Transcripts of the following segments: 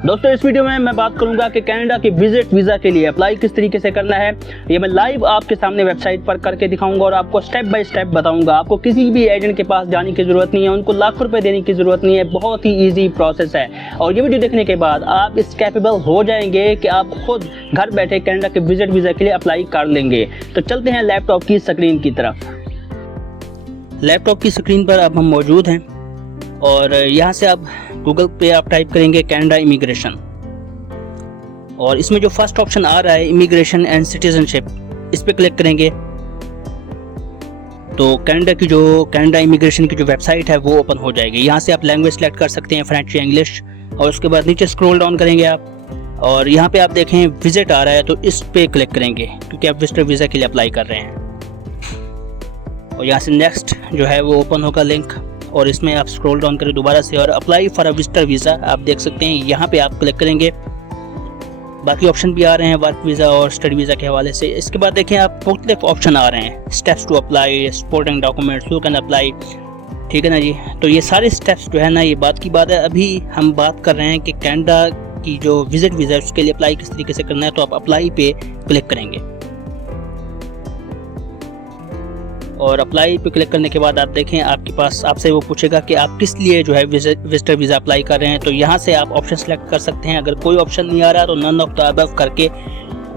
दोस्तों इस वीडियो में मैं बात करूंगा कि कनाडा के विजिट वीज़ा के लिए अप्लाई किस तरीके से करना है। ये मैं लाइव आपके सामने वेबसाइट पर करके दिखाऊंगा और आपको स्टेप बाय स्टेप बताऊंगा। आपको किसी भी एजेंट के पास जाने की ज़रूरत नहीं है, उनको लाखों रुपए देने की ज़रूरत नहीं है। बहुत ही ईजी प्रोसेस है और ये वीडियो देखने के बाद आप इस कैपेबल हो जाएंगे कि आप खुद घर बैठे कनाडा के विजिट वीज़ा के लिए अप्लाई कर लेंगे। तो चलते हैं लैपटॉप की स्क्रीन की तरफ। लैपटॉप की स्क्रीन पर अब हम मौजूद हैं और यहाँ से आप गूगल पे आप टाइप करेंगे कनाडा इमिग्रेशन और इसमें जो फर्स्ट ऑप्शन आ रहा है इमिग्रेशन एंड सिटीजनशिप, इस पे क्लिक करेंगे तो कनाडा इमिग्रेशन की जो वेबसाइट है वो ओपन हो जाएगी। यहाँ से आप लैंग्वेज सेलेक्ट कर सकते हैं, फ्रेंच या इंग्लिश, और उसके बाद नीचे स्क्रॉल डाउन करेंगे आप और यहाँ पे आप देखें विजिट आ रहा है तो इस पे क्लिक करेंगे क्योंकि आप विजिटर वीज़ा के लिए अप्लाई कर रहे हैं। और यहाँ से नेक्स्ट जो है वो ओपन होगा लिंक और इसमें आप स्क्रॉल डाउन करें दोबारा से और apply for a visitor visa आप देख सकते हैं, यहाँ पे आप क्लिक करेंगे। बाकी ऑप्शन भी आ रहे हैं वर्क वीज़ा और स्टडी वीज़ा के हवाले से। इसके बाद देखें आप मुख्तलिफ ऑप्शन आ रहे हैं, steps to apply, supporting documents you can apply, ठीक है ना जी। तो ये सारे स्टेप्स जो है ना, ये बात की बात है। अभी हम बात कर रहे हैं कि कनाडा की जो विजिट वीज़ा है उसके लिए अप्लाई किस तरीके से करना है। तो आप अप्लाई पे क्लिक करेंगे और अप्लाई पे क्लिक करने के बाद आप देखें आपके पास आपसे वो पूछेगा कि आप किस लिए जो है विजिटर वीज़ा अप्लाई कर रहे हैं। तो यहाँ से आप ऑप्शन सेलेक्ट कर सकते हैं। अगर कोई ऑप्शन नहीं आ रहा तो नन ऑफ द अबव करके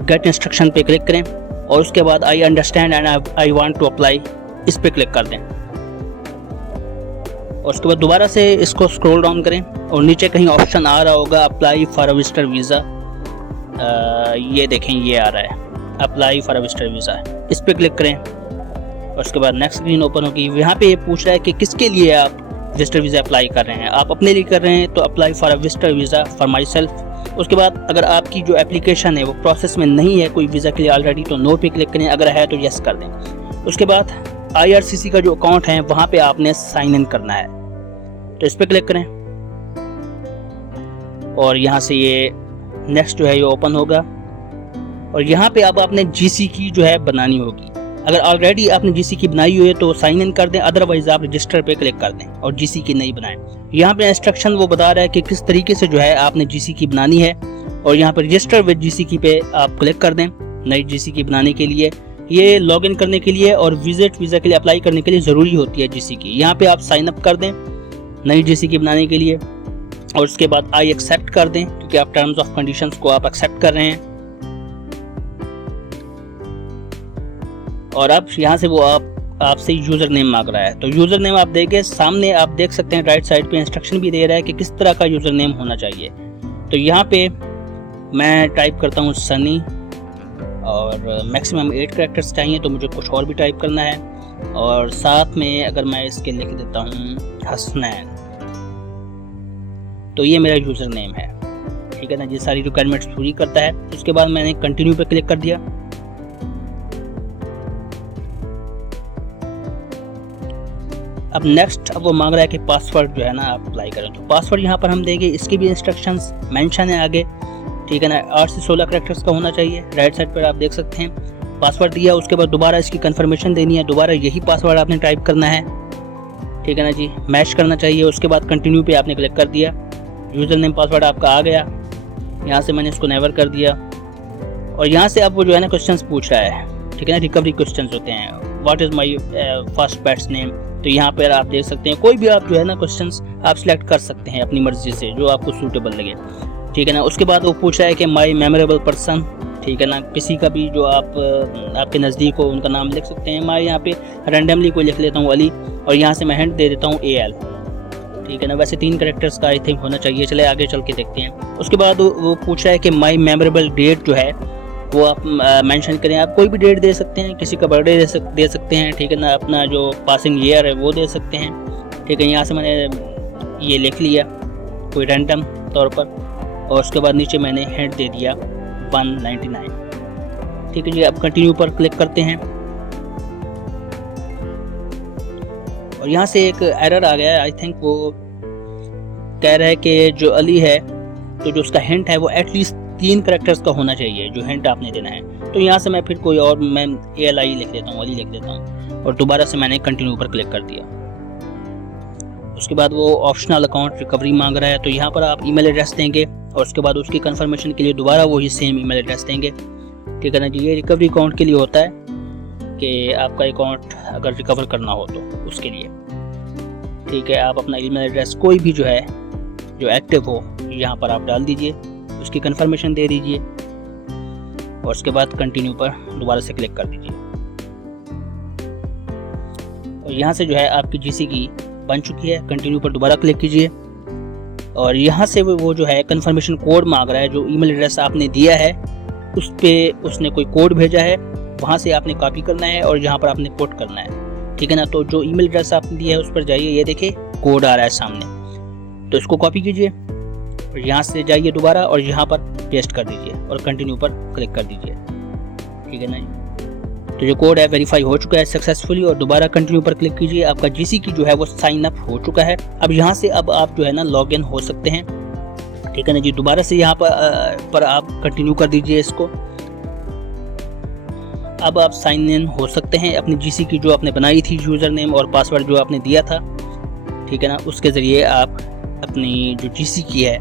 गेट इंस्ट्रक्शन पे क्लिक करें और उसके बाद I understand and I want to apply, इस पे क्लिक कर दें और उसके बाद दोबारा से इसको स्क्रॉल डाउन करें और नीचे कहीं ऑप्शन आ रहा होगा apply for a visitor visa, ये देखें ये आ रहा है apply for a visitor visa, इस पे क्लिक करें और उसके बाद नेक्स्ट स्क्रीन ओपन होगी। यहाँ पे ये पूछ रहा है कि किसके लिए आप विजिटर वीज़ा अप्लाई कर रहे हैं। आप अपने लिए कर रहे हैं तो apply for a visitor visa for my self. उसके बाद अगर आपकी जो एप्लीकेशन है वो प्रोसेस में नहीं है कोई वीज़ा के लिए ऑलरेडी तो नो पे क्लिक करें, अगर है तो यस कर दें। उसके बाद IRCC का जो अकाउंट है वहाँ पे आपने साइन इन करना है तो इस पर क्लिक करें और यहाँ से ये नेक्स्ट जो है ये ओपन होगा और यहाँ पे अब आपने GC की जो है बनानी होगी। अगर ऑलरेडी आपने GC की बनाई हुई है तो साइन इन कर दें, अदरवाइज आप रजिस्टर पे क्लिक कर दें और GC की नहीं बनाएं। यहाँ पे इंस्ट्रक्शन वो बता रहा है कि किस तरीके से जो है आपने GC की बनानी है और यहाँ पर रजिस्टर विद GC की पे आप क्लिक कर दें नई GC की बनाने के लिए। ये लॉग इन करने के लिए और विजिट वीज़ा के लिए अप्लाई करने के लिए ज़रूरी होती है GC की। यहाँ पे आप साइन अप कर दें नई GC की बनाने के लिए और उसके बाद आई एक्सेप्ट कर दें क्योंकि आप टर्म्स ऑफ कंडीशंस को आप एक्सेप्ट कर रहे हैं। और अब यहाँ से वो आपसे यूज़र नेम मांग रहा है तो यूज़र नेम आप देंगे, सामने आप देख सकते हैं राइट साइड पे इंस्ट्रक्शन भी दे रहा है कि किस तरह का यूज़र नेम होना चाहिए। तो यहाँ पे मैं टाइप करता हूँ सनी और मैक्सिमम 8 कैरेक्टर्स चाहिए तो मुझे कुछ और भी टाइप करना है और साथ में अगर मैं इसके लिख देता हूँ हसनैन तो ये मेरा यूज़र नेम है, ठीक है ना जी। सारी रिक्वायरमेंट्स पूरी करता है। उसके बाद मैंने कंटिन्यू पे क्लिक कर दिया। अब नेक्स्ट अब वो मांग रहा है कि पासवर्ड जो है ना आप अप्लाई करें तो पासवर्ड यहाँ पर हम देंगे, इसकी भी इंस्ट्रक्शंस मेंशन है आगे, ठीक है ना। 8 से 16 कैरेक्टर्स का होना चाहिए। राइट साइड पर आप देख सकते हैं पासवर्ड दिया, उसके बाद दोबारा इसकी कंफर्मेशन देनी है, दोबारा यही पासवर्ड आपने टाइप करना है, ठीक है ना जी। मैच करना चाहिए। उसके बाद कंटिन्यू पे आपने क्लिक कर दिया, यूज़र नेम पासवर्ड आपका आ गया। यहाँ से मैंने इसको नेवर कर दिया और यहाँ से अब वो जो है ना क्वेश्चंस पूछ रहा है, ठीक है ना, रिकवरी क्वेश्चंस होते हैं। What is my first pets name, तो यहाँ पर आप देख सकते हैं कोई भी आप जो है ना क्वेश्चंस आप सिलेक्ट कर सकते हैं अपनी मर्जी से जो आपको सूटेबल लगे, ठीक है ना। उसके बाद वो पूछ रहा है कि माई मेमोरेबल पर्सन, ठीक है ना, किसी का भी जो आपके नज़दीक हो उनका नाम लिख सकते हैं। मैं यहाँ पे रैंडमली कोई लिख लेता हूँ अली और यहाँ से मैं हिंट दे देता हूँ AL, ठीक है ना। वैसे 3 कैरेक्टर्स का आई थिंक होना चाहिए, चले आगे चल के देखते हैं। उसके बाद वो पूछ रहा है कि माई मेमोरेबल डेट जो है वो आप मेंशन करें। आप कोई भी डेट दे सकते हैं, किसी का बर्थडे दे सकते हैं, ठीक है ना, अपना जो पासिंग ईयर है वो दे सकते हैं, ठीक है। यहाँ से मैंने ये लिख लिया कोई रैंडम तौर पर और उसके बाद नीचे मैंने हिंट दे दिया 199, ठीक है जी। अब कंटिन्यू पर क्लिक करते हैं और यहाँ से एक एरर आ गया है, आई थिंक वो कह रहा है कि जो अली है तो जो उसका हिंट है वो एटलीस्ट 3 कैरेक्टर्स का होना चाहिए जो हिंट आपने देना है। तो यहाँ से मैं फिर कोई और मैं ALI लिख देता हूँ, अली लिख देता हूँ और दोबारा से मैंने कंटिन्यू पर क्लिक कर दिया। उसके बाद वो ऑप्शनल अकाउंट रिकवरी मांग रहा है, तो यहाँ पर आप ईमेल एड्रेस देंगे और उसके बाद उसकी कंफर्मेशन के लिए दोबारा वही सेम ईमेल एड्रेस देंगे। ठीक है ना जी। ये रिकवरी अकाउंट के लिए होता है कि आपका अकाउंट अगर रिकवर करना हो तो उसके लिए। ठीक है, आप अपना ईमेल एड्रेस कोई भी जो है जो एक्टिव हो यहाँ पर आप डाल दीजिए, उसकी कंफर्मेशन दे दीजिए और उसके बाद कंटिन्यू पर दोबारा से क्लिक कर दीजिए। और यहाँ से जो है आपकी जीसी की बन चुकी है। कंटिन्यू पर दोबारा क्लिक कीजिए और यहाँ से वो जो है कंफर्मेशन कोड मांग रहा है। जो ईमेल एड्रेस आपने दिया है उस पर उसने कोई कोड भेजा है, वहाँ से आपने कॉपी करना है और यहाँ पर आपने पुट करना है। ठीक है ना। तो जो ईमेल एड्रेस आपने दिया है उस पर जाइए, ये देखिए कोड आ रहा है सामने, तो इसको कॉपी कीजिए और यहाँ से जाइए दोबारा और यहाँ पर पेस्ट कर दीजिए और कंटिन्यू पर क्लिक कर दीजिए। ठीक है ना। तो जो कोड है वेरीफाई हो चुका है सक्सेसफुली और दोबारा कंटिन्यू पर क्लिक कीजिए। आपका जीसी की जो है वो साइन अप हो चुका है। अब यहाँ से अब आप जो है ना लॉग इन हो सकते हैं। ठीक है ना जी। दोबारा से यहाँ पर आप कंटिन्यू कर दीजिए इसको। अब आप साइन इन हो सकते हैं अपनी जीसी की जो आपने बनाई थी यूज़र नेम और पासवर्ड जो आपने दिया था। ठीक है ना। उसके ज़रिए आप अपनी जो जीसी की है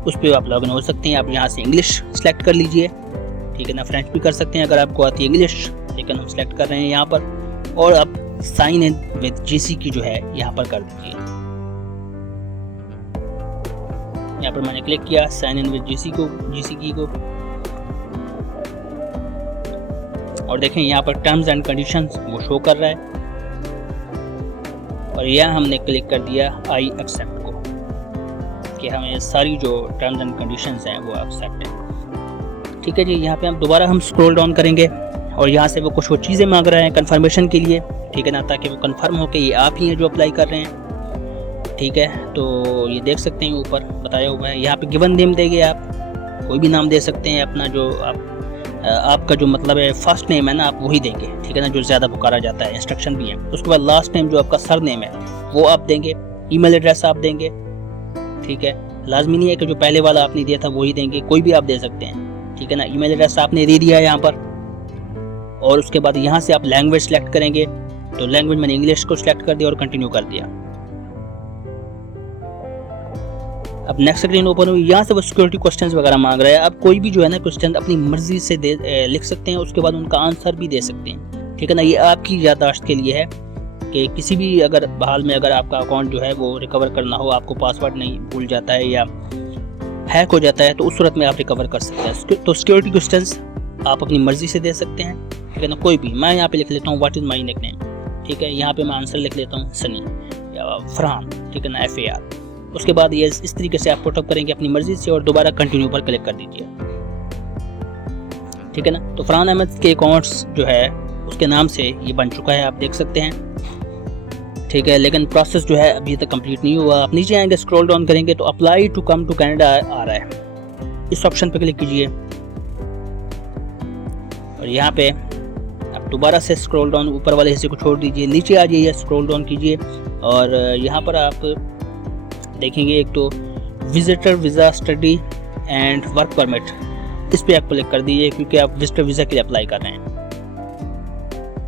उस पर आप लॉग इन हो सकते हैं। आप यहाँ से इंग्लिश सेलेक्ट कर लीजिए। ठीक है ना। फ्रेंच भी कर सकते हैं अगर आपको आती है इंग्लिश, लेकिन हम सेलेक्ट कर रहे हैं यहाँ पर। और अब साइन इन विद जीसी की जो है यहाँ पर कर दीजिए। यहाँ पर मैंने क्लिक किया साइन इन विद जीसी की को और देखें यहाँ पर टर्म्स एंड कंडीशंस वो शो कर रहा है और यहाँ हमने क्लिक कर दिया आई एक्सेप्ट को कि हमें सारी जो टर्म्स एंड कंडीशंस हैं वो एक्सेप्ट है। ठीक है जी। यहाँ पे हम दोबारा स्क्रॉल डाउन करेंगे और यहाँ से वो कुछ चीज़ें मांग रहे हैं कंफर्मेशन के लिए। ठीक है ना, ताकि वो कंफर्म हो कि ये आप ही हैं जो अप्लाई कर रहे हैं। ठीक है, तो ये देख सकते हैं ऊपर बताया हुआ है। यहाँ पे गिवन नेम देंगे, आप कोई भी नाम दे सकते हैं अपना, जो आपका जो मतलब है फर्स्ट नेम है ना आप वही देंगे। ठीक है ना, जो ज़्यादा पुकारा जाता है, इंस्ट्रक्शन भी है। उसके बाद लास्ट नेम जो आपका सर नेम है वो आप देंगे। ईमेल एड्रेस आप देंगे। ठीक है, लाजमी नहीं है कि जो पहले वाला आपने दिया था वही देंगे, कोई भी आप दे सकते हैं। ठीक है ना, ईमेल एड्रेस आपने दे दिया है यहाँ पर। और उसके बाद यहाँ से आप लैंग्वेज सेलेक्ट करेंगे, तो लैंग्वेज मैंने इंग्लिश को सिलेक्ट कर दिया और कंटिन्यू कर दिया। अब नेक्स्ट स्क्रीन ओपन हुई। यहाँ से वो सिक्योरिटी क्वेश्चंस वगैरह मांग रहा है। अब कोई भी जो है ना क्वेश्चन अपनी मर्जी से लिख सकते हैं, उसके बाद उनका आंसर भी दे सकते हैं। ठीक है ना, ये आपकी याददाश्त के लिए है कि किसी भी अगर हाल में अगर आपका अकाउंट जो है वो रिकवर करना हो, आपको पासवर्ड नहीं भूल जाता है या हैक हो जाता है, तो उस सूरत में आप रिकवर कर सकते हैं। तो सिक्योरिटी क्वेश्चंस आप अपनी मर्जी से दे सकते हैं। ठीक है ना, कोई भी। मैं यहाँ पे लिख लेता हूँ व्हाट इज़ माई निकनेम। ठीक है, यहाँ पे मैं आंसर लिख लेता हूँ सनी या फरहान। ठीक है ना, FAR। उसके बाद ये इस तरीके से आप पुटअप करेंगे अपनी मर्जी से और दोबारा कंटिन्यू पर क्लिक कर दीजिए। ठीक है ना, तो फरहान अहमद के अकाउंट्स जो है उसके नाम से ये बन चुका है, आप देख सकते हैं। ठीक है, लेकिन प्रोसेस जो है अभी तक कंप्लीट नहीं हुआ। आप नीचे आएंगे, स्क्रॉल डाउन करेंगे तो apply to come to Canada आ रहा है, इस ऑप्शन पे क्लिक कीजिए और यहाँ पे आप दोबारा से स्क्रॉल डाउन ऊपर वाले हिस्से को छोड़ दीजिए, नीचे आ जाइए, स्क्रॉल डाउन कीजिए और यहाँ पर आप देखेंगे एक तो visitor visa study and work permit, इस पर आप क्लिक कर दीजिए क्योंकि आप विजिटर वीज़ा के लिए अप्लाई कर रहे हैं।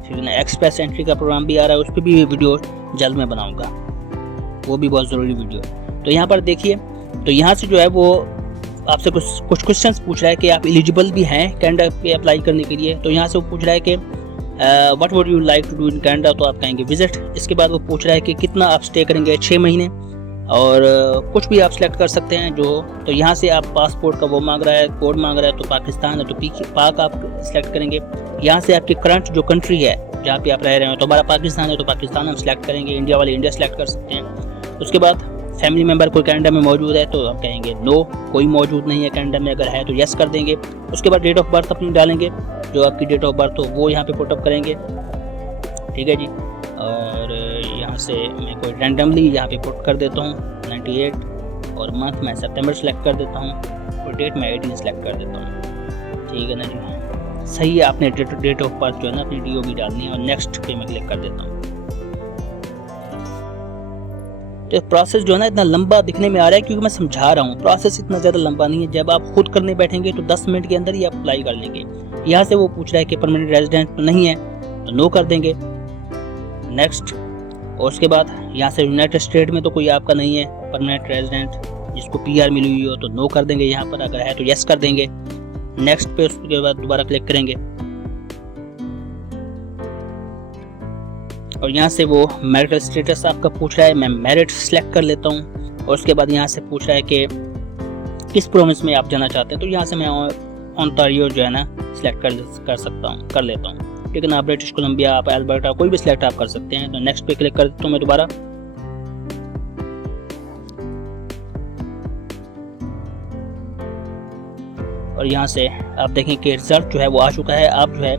ठीक है ना, एक्सप्रेस एंट्री का प्रोग्राम भी आ रहा है, उस पर भी वीडियो जल्द में बनाऊंगा, वो भी बहुत ज़रूरी वीडियो है। तो यहाँ पर देखिए, तो यहाँ से जो है वो आपसे कुछ क्वेश्चंस पूछ रहा है कि आप एलिजिबल भी हैं कनाडा पे अप्लाई करने के लिए। तो यहाँ से वो पूछ रहा है कि what would you like to do in Canada, तो आप कहेंगे विजिट। इसके बाद वो पूछ रहा है कि कितना आप स्टे करेंगे, 6 महीने, और कुछ भी आप सिलेक्ट कर सकते हैं जो। तो यहाँ से आप पासपोर्ट का वो मांग रहा है, कोड मांग रहा है, तो पाकिस्तान है तो पाक आप सिलेक्ट करेंगे। यहाँ से आपकी करंट जो कंट्री है जहाँ पे आप रह रहे हो, तो हमारा पाकिस्तान है तो पाकिस्तान हम सिलेक्ट करेंगे, इंडिया वाले इंडिया सेलेक्ट कर सकते हैं। उसके बाद फैमिली मेम्बर कोई कनाडा में मौजूद है तो आप कहेंगे नो, कोई मौजूद नहीं है कनाडा में, अगर है तो यस कर देंगे। उसके बाद डेट ऑफ बर्थ अपनी डालेंगे, जो आपकी डेट ऑफ बर्थ हो वो यहाँ पे पुटअप करेंगे। ठीक है जी, और यहाँ से मैं कोई रैंडमली यहाँ पे पुट कर देता हूँ 98 और मंथ मैं सितंबर सेलेक्ट कर देता हूँ और डेट मैं 18 सेलेक्ट कर देता हूँ। ठीक है ना जी, सही है। आपने डेट ऑफ बर्थ जो है ना अपनी DOB डालनी है और नेक्स्ट पे मैं क्लिक कर देता हूँ। तो प्रोसेस जो है ना इतना लंबा दिखने में आ रहा है क्योंकि मैं समझा रहा हूँ, प्रोसेस इतना ज़्यादा लंबा नहीं है। जब आप खुद करने बैठेंगे तो 10 मिनट के अंदर ही अप्लाई कर लेंगे। यहाँ से वो पूछ रहा है कि परमानेंट रेजिडेंट नहीं है तो नो कर देंगे, नेक्स्ट। और उसके बाद यहाँ से यूनाइटेड स्टेट में तो कोई आपका नहीं है परमानेंट रेजिडेंट, जिसको PR मिली हुई हो तो नो कर देंगे यहाँ पर, अगर है तो यस कर देंगे। नेक्स्ट पे उसके बाद दोबारा क्लिक करेंगे और यहाँ से वो मैरिटल स्टेटस आपका पूछ रहा है, मैं मैरिड सेलेक्ट कर लेता हूँ। और उसके बाद यहाँ से पूछ रहा है कि किस प्रोविंस में आप जाना चाहते हैं, तो यहाँ से मैं ओंटारियो जो है ना सिलेक्ट कर लेता हूँ। ठीक है ना, ब्रिटिश कोलंबिया, आप अल्बर्टा, कोई भी सिलेक्ट आप कर सकते हैं। तो नेक्स्ट पे क्लिक कर देता हूँ मैं दोबारा। और यहाँ से आप देखें कि रिजल्ट जो है वो आ चुका है। आप जो है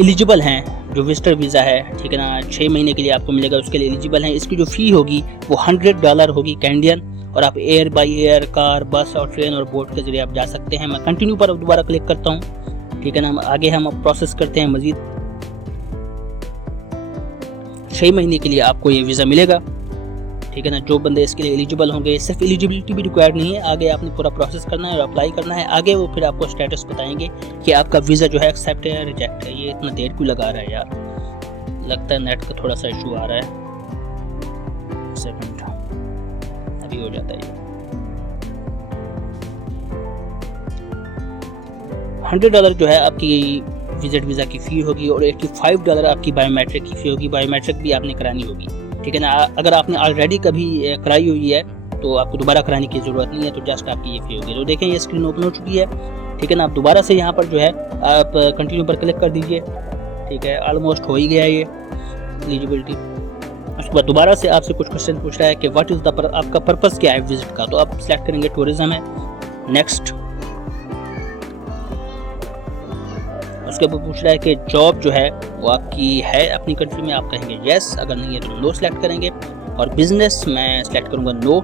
एलिजिबल हैं, जो विजिटर वीज़ा है, ठीक है ना, 6 महीने के लिए आपको मिलेगा, उसके लिए एलिजिबल हैं। इसकी जो फ़ी होगी वो $100 होगी कैनेडियन, और आप एयर बाई एयर, कार, बस और ट्रेन और बोट के जरिए आप जा सकते हैं। मैं कंटिन्यू पर दोबारा क्लिक करता हूँ। ठीक है ना, आगे हम प्रोसेस करते हैं मज़ीद। 6 महीने के लिए आपको ये वीज़ा मिलेगा। ठीक है ना, जो बंदे इसके लिए एलिजिबल होंगे, सिर्फ एलिजिबिलिटी भी रिक्वायर्ड नहीं है, आगे आपने पूरा प्रोसेस करना है और अप्लाई करना है। आगे वो फिर आपको स्टेटस बताएंगे कि आपका वीज़ा जो है एक्सेप्ट है या रिजेक्ट है। ये इतना देर क्यों लगा रहा है यार, लगता है नेट का थोड़ा सा इशू आ रहा है। सेकंड अभी हो जाता है ये। $100 जो है आपकी विजिट वीज़ा की फ़ी होगी और $85 आपकी बायोमेट्रिक की फ़ी होगी। बायोमेट्रिक भी आपने करानी होगी। ठीक है ना, अगर आपने ऑलरेडी कभी कराई हुई है तो आपको दोबारा कराने की ज़रूरत नहीं है, तो जस्ट आपकी ये फ़ी होगी। तो देखें ये स्क्रीन ओपन हो चुकी है। ठीक है ना, आप दोबारा से यहाँ पर जो है आप कंटिन्यू पर क्लिक कर दीजिए। ठीक है, ऑलमोस्ट हो ही गया ये एलिजिबिलिटी। उसके बाद दोबारा से आपसे कुछ क्वेश्चन पूछ रहा है कि व्हाट इज़ द आपका पर्पज़ क्या है विजिट का, तो आप सिलेक्ट करेंगे टूरिज़्म है। नेक्स्ट, उसके बाद पूछ रहा है कि जॉब जो है वो आपकी है अपनी कंट्री में, आप कहेंगे यस, अगर नहीं है तो नो सेलेक्ट करेंगे। और बिजनेस मैं सेलेक्ट करूँगा नो।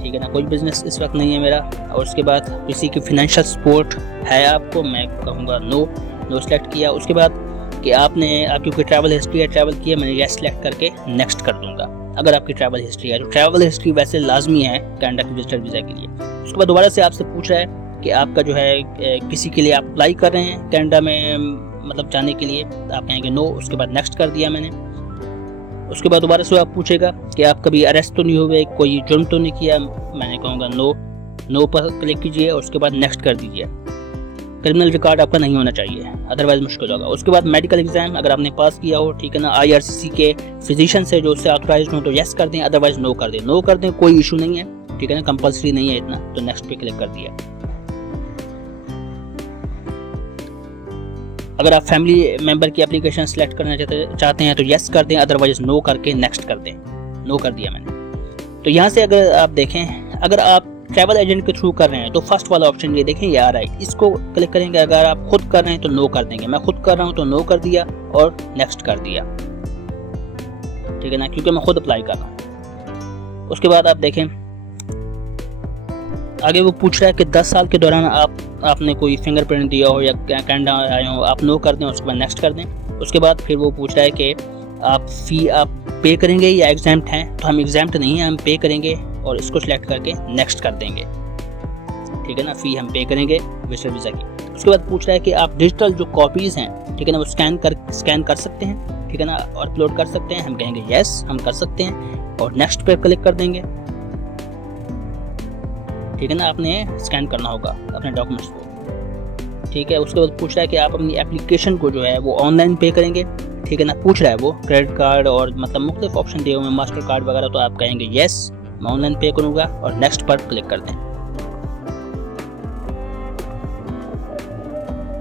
ठीक है ना, कोई बिजनेस इस वक्त नहीं है मेरा। और उसके बाद किसी की फिनेंशियल सपोर्ट है आपको, मैं कहूँगा नो सेलेक्ट किया। उसके बाद कि आपकी कोई ट्रैवल हिस्ट्री है, ट्रैवल किया, मैंने यस सेलेक्ट करके नेक्स्ट कर दूँगा अगर आपकी ट्रैवल हिस्ट्री है। तो ट्रैवल हिस्ट्री वैसे लाजमी है कनाडा की विजिटर वीज़ा के लिए। उसके बाद दोबारा से आपसे पूछ रहा है कि आपका जो है किसी के लिए आप अप्लाई कर रहे हैं कनाडा में, मतलब जाने के लिए, आप कहेंगे नो। उसके बाद नेक्स्ट कर दिया मैंने। उसके बाद दोबारा से आप पूछेगा कि आप कभी अरेस्ट तो नहीं हुए, कोई जुर्म तो नहीं किया, मैंने कहूँगा नो पर क्लिक कीजिए और उसके बाद नेक्स्ट कर दीजिए। क्रिमिनल रिकॉर्ड आपका नहीं होना चाहिए, अदरवाइज मुश्किल होगा। उसके बाद मेडिकल एग्जाम अगर आपने पास किया हो, ठीक है ना, IRCC के फिजिशियन से जो उससे ऑथराइज्ड हो तो यस कर दें, अदरवाइज नो कर दें, कोई इशू नहीं है। ठीक है ना, कंपल्सरी नहीं है इतना। तो नेक्स्ट पे क्लिक कर दिया। अगर आप फैमिली मेंबर की एप्लीकेशन सेलेक्ट करना चाहते हैं तो यस कर दें, अदरवाइज नो करके नेक्स्ट कर दें। नो कर दिया मैंने। तो यहाँ से अगर आप देखें, अगर आप ट्रैवल एजेंट के थ्रू कर रहे हैं तो फर्स्ट वाला ऑप्शन ये देखें, ये आ रहा है, इसको क्लिक करेंगे। अगर आप खुद कर रहे हैं तो नो कर देंगे। मैं खुद कर रहा हूँ तो नो कर दिया और नेक्स्ट कर दिया। ठीक है ना, क्योंकि मैं खुद अप्लाई कर रहा हूँ। उसके बाद आप देखें आगे वो पूछ रहा है कि 10 साल के दौरान आपने कोई फिंगरप्रिंट दिया हो या कनाडा आए हो, आप नो कर दें, उसके बाद नेक्स्ट कर दें। उसके बाद फिर वो पूछ रहा है कि आप फ़ी आप पे करेंगे या एग्जाम्प्ट हैं, तो हम एग्जाम्प्ट नहीं हैं, हम पे करेंगे और इसको सिलेक्ट करके नेक्स्ट कर देंगे। ठीक है ना, फ़ी हम पे करेंगे विजिटर वीज़ा की। उसके बाद पूछ रहा है कि आप डिजिटल जो कॉपीज़ हैं, ठीक है ना, वो स्कैन कर सकते हैं, ठीक है ना, और अपलोड कर सकते हैं। हम कहेंगे यस, हम कर सकते हैं और नेक्स्ट पे क्लिक कर देंगे। ठीक है ना, आपने स्कैन करना होगा अपने डॉक्यूमेंट्स को। ठीक है, उसके बाद पूछ रहा है कि आप अपनी एप्लीकेशन को जो है वो ऑनलाइन पे करेंगे। ठीक है ना, पूछ रहा है वो क्रेडिट कार्ड और मतलब मुख्तलिफ ऑप्शन दिए हुए हैं, मास्टर कार्ड वगैरह, तो आप कहेंगे येस, मैं ऑनलाइन पे करूँगा और नेक्स्ट पर क्लिक कर दें।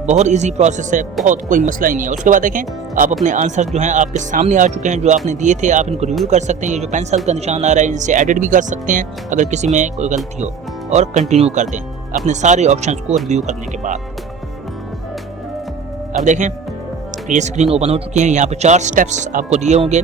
बहुत इजी प्रोसेस है, बहुत कोई मसला ही नहीं है। उसके बाद देखें आप अपने आंसर जो हैं आपके सामने आ चुके हैं, जो आपने दिए थे, आप इनको रिव्यू कर सकते हैं। ये जो पेंसिल का निशान आ रहा है, इनसे एडिट भी कर सकते हैं अगर किसी में कोई गलती हो, और कंटिन्यू कर दें अपने सारे ऑप्शंस को रिव्यू करने के बाद। अब देखें ये स्क्रीन ओपन हो चुकी है। यहाँ पे 4 स्टेप्स आपको दिए होंगे।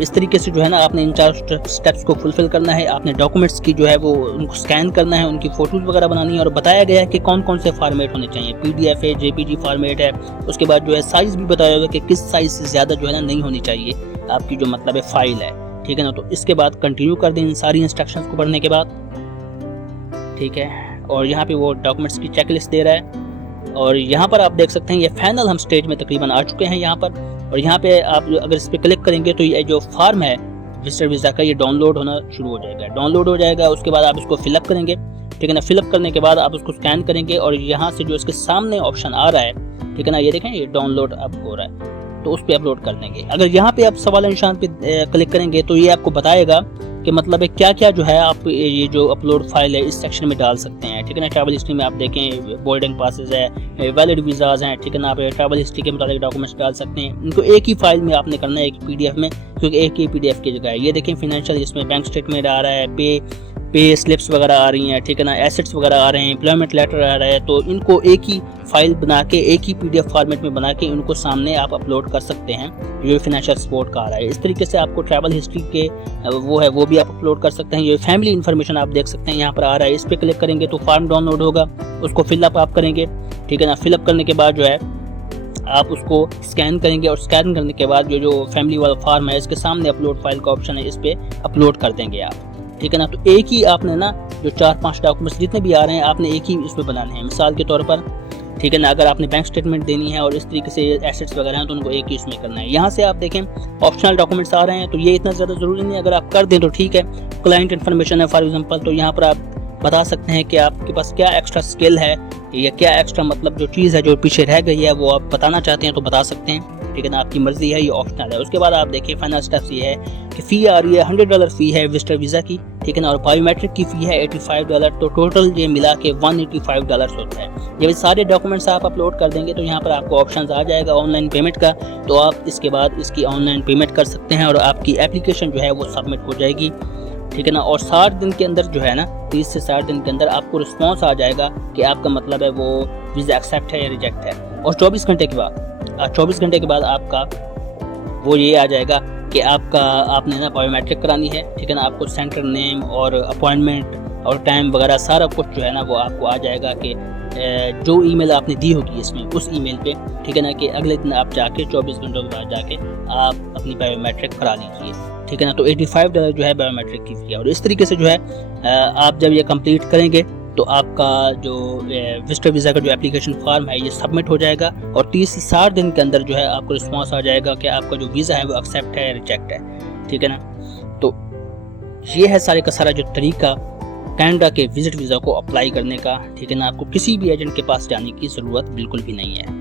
इस तरीके से जो है ना आपने इन 4 स्टेप्स को फुलफिल करना है। आपने डॉक्यूमेंट्स की जो है वो उनको स्कैन करना है, उनकी फ़ोटोज़ वगैरह बनानी है, और बताया गया है कि कौन कौन से फॉर्मेट होने चाहिए। PDF है, JPG फॉर्मेट है। उसके बाद जो है साइज़ भी बताया होगा कि किस साइज़ से ज़्यादा जो है ना नहीं होनी चाहिए आपकी जो मतलब है फाइल है। ठीक है ना, तो इसके बाद कंटिन्यू कर दें इन सारी इंस्ट्रक्शंस को पढ़ने के बाद। ठीक है, और यहाँ पे वो डॉक्यूमेंट्स की चेकलिस्ट दे रहा है, और यहाँ पर आप देख सकते हैं ये फाइनल हम स्टेज में तकरीबन आ चुके हैं। यहाँ पर और यहाँ पे आप अगर इस पर क्लिक करेंगे तो ये जो फॉर्म है विजिटर वीज़ा का ये डाउनलोड होना शुरू हो जाएगा। डाउनलोड हो जाएगा, उसके बाद आप इसको फिलअप करेंगे, ठीक है ना। फिलअप करने के बाद आप उसको स्कैन करेंगे और यहाँ से जो इसके सामने ऑप्शन आ रहा है, ठीक है ना, ये देखें ये डाउनलोड अब हो रहा है, तो उस पर अपलोड कर देंगे। अगर यहाँ पे आप सवाल निशान पे क्लिक करेंगे तो ये आपको बताएगा कि मतलब है क्या क्या जो है आप ये जो अपलोड फाइल है इस सेक्शन में डाल सकते हैं, ठीक है ना। ट्रैवल हिस्ट्री में आप देखें बोर्डिंग पासेस है, वैलिड वीज़ाज हैं, ठीक है ना। आप ट्रैवल हिस्ट्री के मुताबिक डॉक्यूमेंट्स डाल सकते हैं। इनको एक ही फाइल में आपने करना है, एक PDF में, क्योंकि एक ही PDF की जगह है। ये देखें फिनेंशियल, इसमें बैंक स्टेटमेंट आ रहा है, पे स्लिप्स वगैरह आ रही हैं, ठीक है ना, एसेट्स वगैरह आ रहे हैं, एम्प्लॉयमेंट लेटर आ रहा है। तो इनको एक ही फाइल बना के, एक ही PDF फॉर्मेट में बना के इनको सामने आप अपलोड कर सकते हैं, जो फिनेंशियल सपोर्ट का आ रहा है। इस तरीके से आपको ट्रैवल हिस्ट्री के वो भी आप अपलोड कर सकते हैं। ये फैमिली इन्फॉर्मेशन आप देख सकते हैं यहाँ पर आ रहा है, इस पर क्लिक करेंगे तो फॉर्म डाउनलोड होगा, उसको फिलअप आप करेंगे, ठीक है ना। फिलअप करने के बाद जो है आप उसको स्कैन करेंगे और स्कैन करने के बाद जो फैमिली वाला फॉर्म है इसके सामने अपलोड फाइल का ऑप्शन है, इस पर अपलोड कर देंगे आप, ठीक है ना। तो एक ही आपने ना जो 4-5 डॉक्यूमेंट्स जितने भी आ रहे हैं आपने एक ही इसमें बनाने हैं, मिसाल के तौर पर, ठीक है ना। अगर आपने बैंक स्टेटमेंट देनी है और इस तरीके से एसेट्स वगैरह हैं तो उनको एक ही इसमें करना है। यहाँ से आप देखें ऑप्शनल डॉक्यूमेंट्स आ रहे हैं, तो ये इतना ज़्यादा ज़रूरी नहीं है, अगर आप कर दें तो ठीक है। क्लाइंट इन्फॉर्मेशन है फॉर एग्जांपल, तो यहाँ पर आप बता सकते हैं कि आपके पास क्या एक्स्ट्रा स्किल है या क्या एक्स्ट्रा मतलब जो चीज़ है जो पीछे रह गई है वो आप बताना चाहते हैं तो बता सकते हैं, ठीक है ना। आपकी मर्जी है, ये ऑप्शनल है। उसके बाद आप देखिए फाइनल स्टेप्स ये है कि फ़ी आ रही है $100 फ़ी है विजिटर वीज़ा की, ठीक है ना, और बायोमेट्रिक की फ़ी है $85, तो टोटल ये मिला के $185 होता है। जब सारे डॉक्यूमेंट्स आप अपलोड कर देंगे तो यहाँ पर आपको ऑप्शन आ जाएगा ऑनलाइन पेमेंट का, तो आप इसके बाद इसकी ऑनलाइन पेमेंट कर सकते हैं और आपकी एप्लीकेशन जो है वो सबमिट हो जाएगी, ठीक है ना। और 60 दिन के अंदर जो है ना, 30 से 60 दिन के अंदर आपको रिस्पॉन्स आ जाएगा कि आपका मतलब है वो वीज़ा एक्सेप्ट है या रिजेक्ट है। और 24 घंटे के बाद आपका वो ये आ जाएगा कि आपने ना बायोमेट्रिक करानी है, ठीक है ना। आपको सेंटर नेम और अपॉइंटमेंट और टाइम वगैरह सारा कुछ जो है ना वो आपको आ जाएगा कि जो ईमेल आपने दी होगी इसमें उस ईमेल पे, ठीक है ना, कि अगले दिन आप जाके 24 घंटों के बाद जाके आप अपनी बायोमेट्रिक करा लीजिए, ठीक है ना। तो $85 जो है बायोमेट्रिक की फ़ी है। और इस तरीके से जो है आप जब ये कंप्लीट करेंगे तो आपका जो विजिटर वीज़ा का जो एप्लीकेशन फॉर्म है ये सबमिट हो जाएगा और 30 से 60 दिन के अंदर जो है आपको रिस्पॉन्स आ जाएगा कि आपका जो वीज़ा है वो एक्सेप्ट है या रिजेक्ट है, ठीक है ना। तो ये है सारे का सारा जो तरीका कनाडा के विजिट वीज़ा को अप्लाई करने का, ठीक है ना। आपको किसी भी एजेंट के पास जाने की ज़रूरत बिल्कुल भी नहीं है।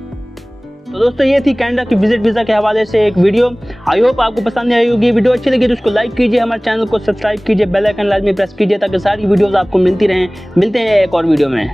तो दोस्तों ये थी कनाडा की विजिट वीज़ा के हवाले से एक वीडियो। आई होप आपको पसंद आई होगी। वीडियो अच्छी लगी तो उसको लाइक कीजिए, हमारे चैनल को सब्सक्राइब कीजिए, बेल आइकन लाजमी प्रेस कीजिए ताकि सारी वीडियोस आपको मिलती रहें। मिलते हैं एक और वीडियो में।